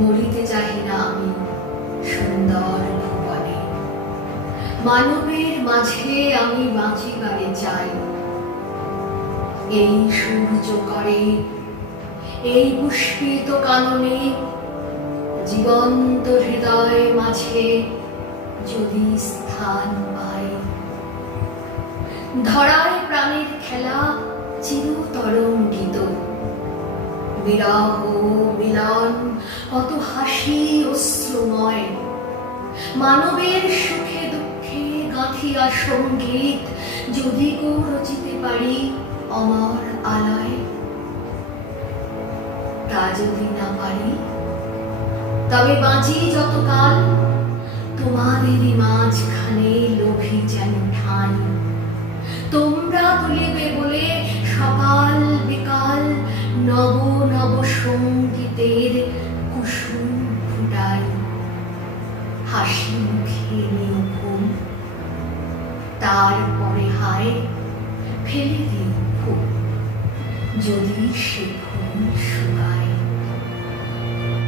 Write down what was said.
মরিতে চাহি না আমি সুন্দর ভুবনে, মানবের মাঝে আমি বাঁচিবারে চাই। এই সূর্য করে, এই পুষ্পিত কাননে, জীবন্ত হৃদয় মাঝে যদি স্থান পাই। ধরায় প্রাণের খেলা চিরতরঙ্গিত, বিরহ মিলন কত হাসি অশ্রুময়। মানবের সুখে দুঃখে গাঁথিয়া সঙ্গীত যদি গো রচিতে পারি অমর আলয়। তা যদি না পারি তবে বাঁচি যতকাল তোমাদেরই মাঝখানে লোভী যেন ঠাই। তোমরা তুলিবে বলে সকাল বিকাল নব নব সঙ্গীতের কুসুম ফুটাই। হাসি মুখে নিও ঘুম, তারপরে হায় ফেলে দিও ঘুম, যদি সে ঘুম শুকায়।